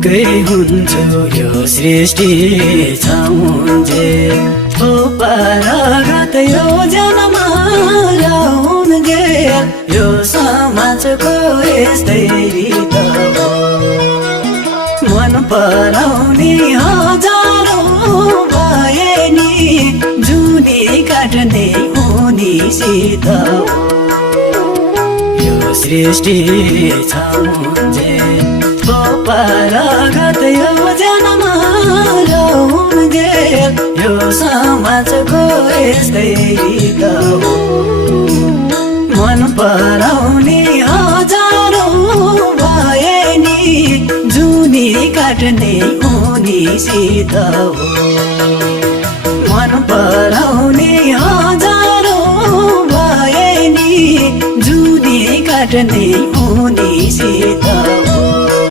उनकै हुन्छु यो सृष्टि छाउन्जे ओ पारगत यो जन्ममा आउन्जे यो समाजको यस्तै रीत हो मन पराउने हजारौं भए नि जुनी काट्ने उनीसित यो सृष्टि छाउन्जे ओ पारगत यो जन्ममा आउन्जे यो समाजको यस्तै रीत हो मन पराउने हजारौं भए नि जुनी काट्ने उनीसित हो मन पराउने हजारौं भए नि जुनी काट्ने उनीसित हो